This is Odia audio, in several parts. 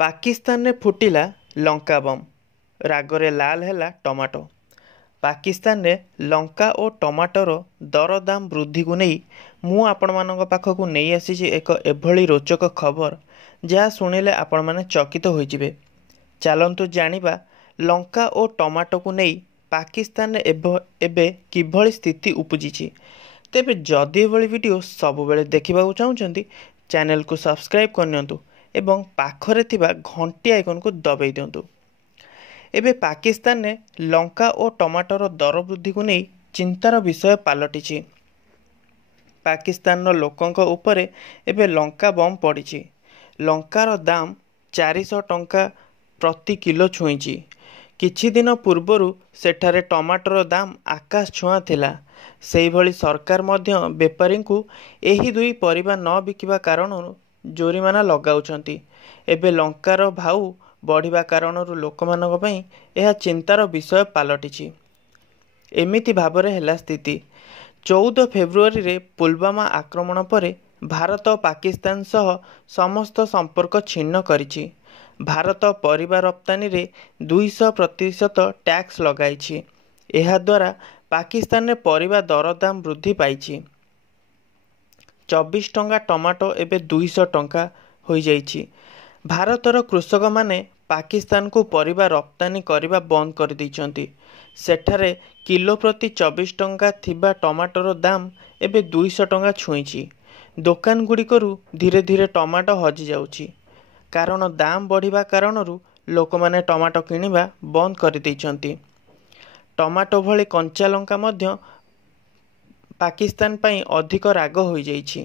ପାକିସ୍ତାନରେ ଫୁଟିଲା ଲଙ୍କା ବମ୍, ରାଗରେ ଲାଲ ହେଲା ଟମାଟୋ। ପାକିସ୍ତାନରେ ଲଙ୍କା ଓ ଟମାଟୋର ଦରଦାମ ବୃଦ୍ଧିକୁ ନେଇ ମୁଁ ଆପଣମାନଙ୍କ ପାଖକୁ ନେଇ ଆସିଛି ଏକ ଏଭଳି ରୋଚକ ଖବର ଯାହା ଶୁଣିଲେ ଆପଣମାନେ ଚକିତ ହୋଇଯିବେ। ଚାଲନ୍ତୁ ଜାଣିବା ଲଙ୍କା ଓ ଟମାଟୋକୁ ନେଇ ପାକିସ୍ତାନରେ ଏବେ କିଭଳି ସ୍ଥିତି ଉପୁଜିଛି। ତେବେ ଯଦି ଏଭଳି ଭିଡ଼ିଓ ସବୁବେଳେ ଦେଖିବାକୁ ଚାହୁଁଛନ୍ତି, ଚ୍ୟାନେଲକୁ ସବସ୍କ୍ରାଇବ୍ କରିନିଅନ୍ତୁ ଏବଂ ପାଖରେ ଥିବା ଘଣ୍ଟି ଆଇକନକୁ ଦବାଇ ଦିଅନ୍ତୁ। ଏବେ ପାକିସ୍ତାନରେ ଲଙ୍କା ଓ ଟମାଟୋର ଦର ବୃଦ୍ଧିକୁ ନେଇ ଚିନ୍ତାର ବିଷୟ ପାଲଟିଛି। ପାକିସ୍ତାନର ଲୋକଙ୍କ ଉପରେ ଏବେ ଲଙ୍କା ବମ୍ ପଡ଼ିଛି। ଲଙ୍କାର ଦାମ 400 ଟଙ୍କା ପ୍ରତି କିଲୋ ଛୁଇଁଛି। କିଛି ଦିନ ପୂର୍ବରୁ ସେଠାରେ ଟମାଟୋର ଦାମ ଆକାଶ ଛୁଆଁ ଥିଲା। ସେହିଭଳି ସରକାର ମଧ୍ୟ ବେପାରୀଙ୍କୁ ଏହି ଦୁଇ ପରିବା ନ ବିକିବା କାରଣରୁ ଜୋରିମାନା ଲଗାଉଛନ୍ତି। ଏବେ ଲଙ୍କାର ଭାଉ ବଢ଼ିବା କାରଣରୁ ଲୋକମାନଙ୍କ ପାଇଁ ଏହା ଚିନ୍ତାର ବିଷୟ ପାଲଟିଛି। ଏମିତି ଭାବରେ ହେଲା ସ୍ଥିତି। 14 ଫେବୃଆରୀରେ ପୁଲୱାମା ଆକ୍ରମଣ ପରେ ଭାରତ ପାକିସ୍ତାନ ସହ ସମସ୍ତ ସମ୍ପର୍କ ଛିନ୍ନ କରିଛି। ଭାରତ ପରିବା ରପ୍ତାନିରେ 200% ଟ୍ୟାକ୍ସ ଲଗାଇଛି। ଏହାଦ୍ୱାରା ପାକିସ୍ତାନରେ ପରିବା ଦରଦାମ ବୃଦ୍ଧି ପାଇଛି। 24 ଟଙ୍କା ଟମାଟୋ ଏବେ 200 ଟଙ୍କା ହୋଇଯାଇଛି। ଭାରତର କୃଷକମାନେ ପାକିସ୍ତାନକୁ ପରିବା ରପ୍ତାନି କରିବା ବନ୍ଦ କରିଦେଇଛନ୍ତି। ସେଠାରେ କିଲୋ ପ୍ରତି 24 ଟଙ୍କା ଥିବା ଟମାଟୋର ଦାମ ଏବେ 200 ଟଙ୍କା ଛୁଇଁଛି। ଦୋକାନଗୁଡ଼ିକରୁ ଧୀରେ ଧୀରେ ଟମାଟୋ ହଜିଯାଉଛି। କାରଣ ଦାମ ବଢ଼ିବା କାରଣରୁ ଲୋକମାନେ ଟମାଟୋ କିଣିବା ବନ୍ଦ କରିଦେଇଛନ୍ତି। ଟମାଟୋ ଭଳି କଞ୍ଚା ଲଙ୍କା ମଧ୍ୟ ପାକିସ୍ତାନ ପାଇଁ ଅଧିକ ରାଗ ହୋଇଯାଇଛି।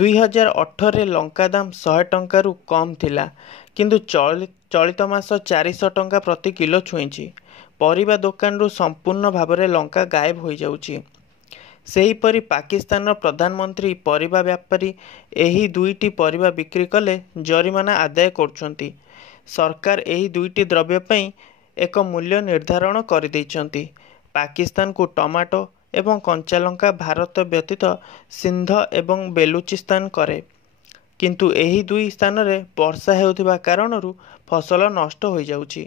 2018ରେ ଲଙ୍କା ଦାମ 100 ଟଙ୍କାରୁ କମ୍ ଥିଲା, କିନ୍ତୁ ଚଳିତ ମାସ 400 ଟଙ୍କା ପ୍ରତି କିଲୋ ଛୁଇଁଛି। ପରିବା ଦୋକାନରୁ ସମ୍ପୂର୍ଣ୍ଣ ଭାବରେ ଲଙ୍କା ଗାୟବ ହୋଇଯାଉଛି। ସେହିପରି ପାକିସ୍ତାନର ପ୍ରଧାନମନ୍ତ୍ରୀ ପରିବା ବ୍ୟାପାରୀ ଏହି ଦୁଇଟି ପରିବା ବିକ୍ରି କଲେ ଜରିମାନା ଆଦାୟ କରୁଛନ୍ତି। ସରକାର ଏହି ଦୁଇଟି ଦ୍ରବ୍ୟ ପାଇଁ ଏକ ମୂଲ୍ୟ ନିର୍ଦ୍ଧାରଣ କରିଦେଇଛନ୍ତି। ପାକିସ୍ତାନକୁ ଟମାଟୋ ଏବଂ କଞ୍ଚାଲଙ୍କା ଭାରତ ବ୍ୟତୀତ ସିନ୍ଧ ଏବଂ ବେଲୁଚିସ୍ତାନ କରେ, କିନ୍ତୁ ଏହି ଦୁଇ ସ୍ଥାନରେ ବର୍ଷା ହେଉଥିବା କାରଣରୁ ଫସଲ ନଷ୍ଟ ହୋଇଯାଉଛି।